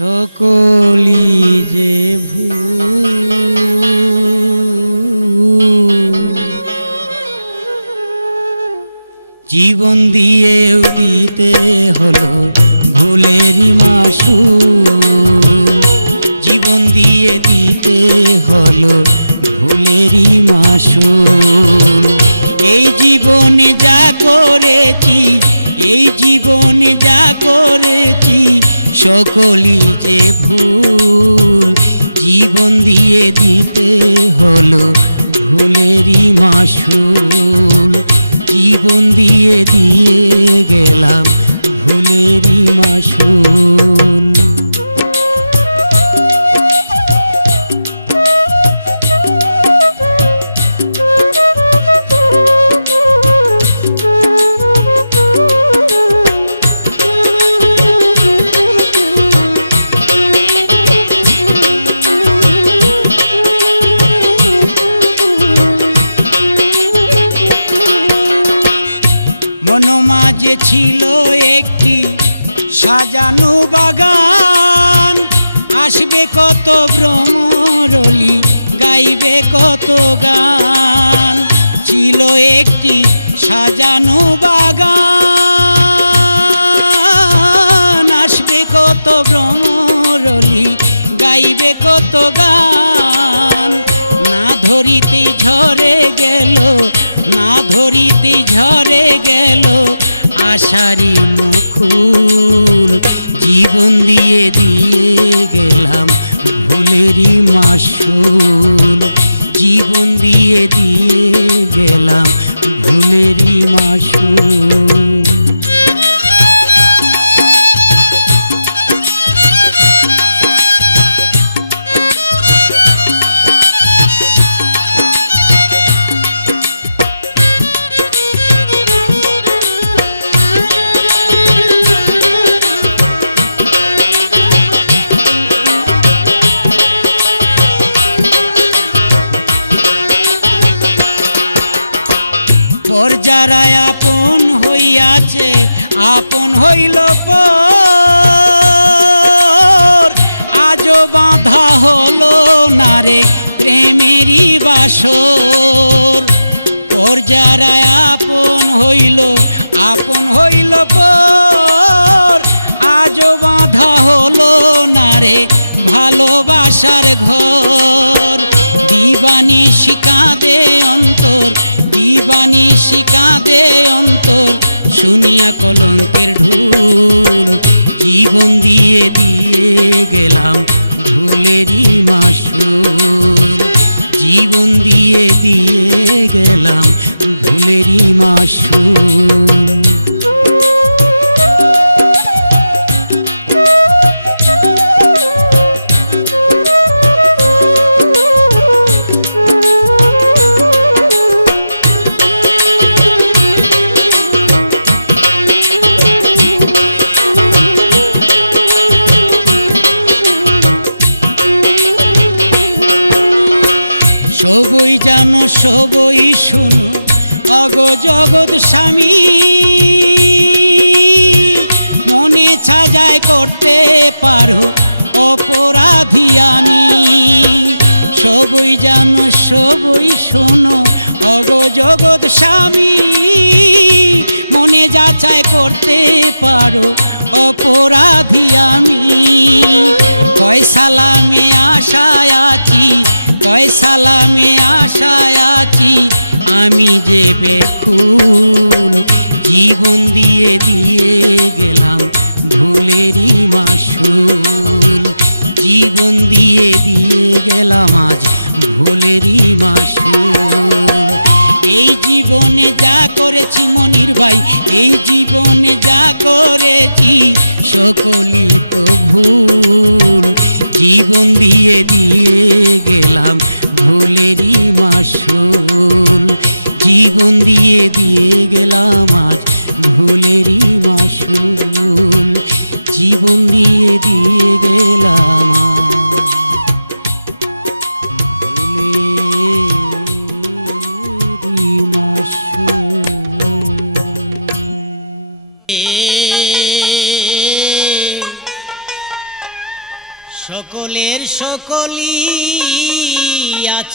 সকলি যে ভুল। জীবন দিয়েও দিতে হলো ভুলেরই মাসু জীবন দিয়ে দিতে হলো ভুলেরই মাসু এই জীবনে যা করেছি, এই জীবনে যা করেছি সকলই যে ভুল জীবন দিয়ে দিতে হলো ভুলেরই মাসুল। জীবন দিয়ে দিয়ে গেলাম ভুলেরই মাসুল। মনোমাঝে ছিল একটি সাজানো বাগান। আসবে কত ভ্রমরলি গাইবে কত গান। ছিল একটি সাজানো বাগান। আসবে কত ভ্রমরলি গাইবে কত গান। না ধরিতে ঝরে গেল না ধরিতে ঝরে গেল আশারি মুখুল। জীবন দিয়ে দিয়ে গেলাম ভুলেরই মাসুল। জীবন দিয়ে দিয়ে গেলাম ভুলেরই মাসুল। পর যারা আপন হইয়াছে, আপন হইল পর। আজও বাঁধা হলো না রে প্রেমেরই বাসর। পর যারা আপন হইল আপন হইল পর। আজও বাঁধা হলো না রে ভালোবাসার ঘর। দিবানি শিকাদে অন্তর, দিবানি শিকাদে অন্তর, শুনিয়া কলঙ্কের ঢুল। জীবন দিয়ে দিয়ে গেলাম ভুলেরই মাসুল। জীবন দিয়ে দিয়ে গেলাম ভুলেরই মাসুল। সবই জানো, সবই শোনো। অগ জগৎ স্বামী, মনে ছাজায় করতে পারো অপরাধী আমি। সবই জানো, সবই শোনো, অগ জগৎ স্বামী, মনে যাচাই করতে পারো অপরাধী আমি। কয় সালামে আশায় আছি কয় সালামে আশায় আছি, আমি যে বেখুন, জীবন দিয়ে দিয়ে গেলাম ভুলেরই মাসুল। জীবন দিয়ে দিয়ে গেলাম আজ ভুলেরই মাসুল। এই জীবনে যা করেছি মনির ভাই, এই জীবনে যা করেছি সকলই তো ভুল। জীবন দিয়ে দিয়ে গেলাম ভুলেরই মাসুল। জীবন দিয়ে দিয়ে গেলাম আজ ভুলেরই মাসুল। জীবন দিয়ে দিয়ে গেলাম আজ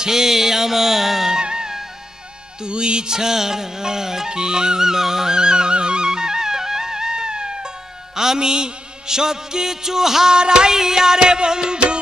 আছে আমার। তুই ছাড়া কেউ নাই। আমি সব কিছু হারাই আরে বন্ধু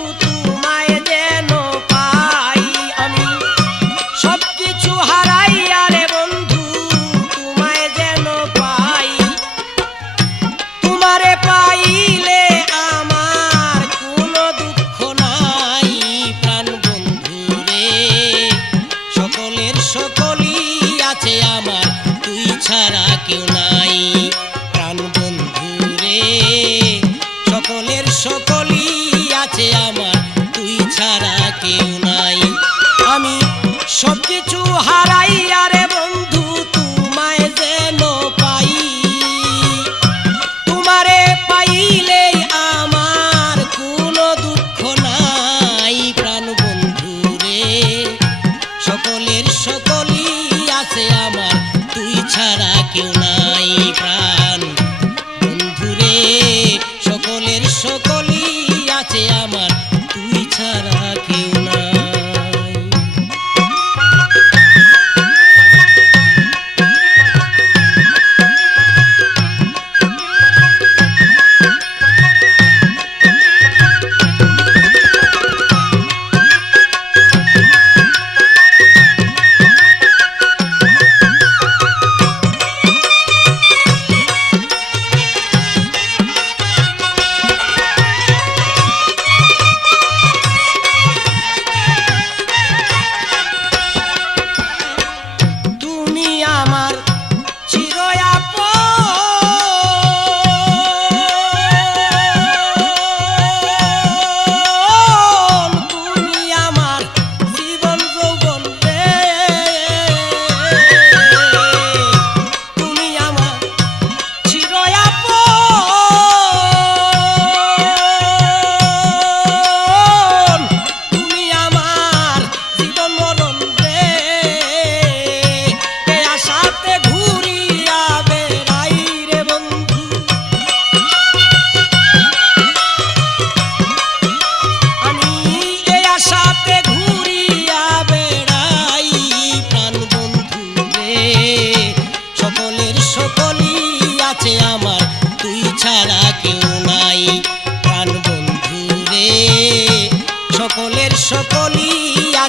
আছে আমার তুই ছাড়া কেউ নাই। আমি সবকিছু হারাই আর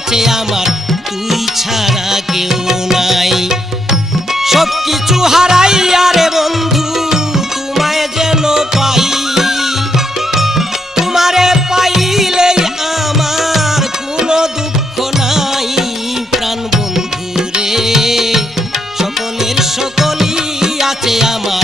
আছে আমার, তুই ছাড়া কেউ নাই। সবকিছু হারাই, আরে বন্ধু, তোমায় যেন পাই। তোমারে পাইলে আমার কোনো দুঃখ নাই। প্রাণ বন্ধু রে, সকলের সকলই আছে আমার।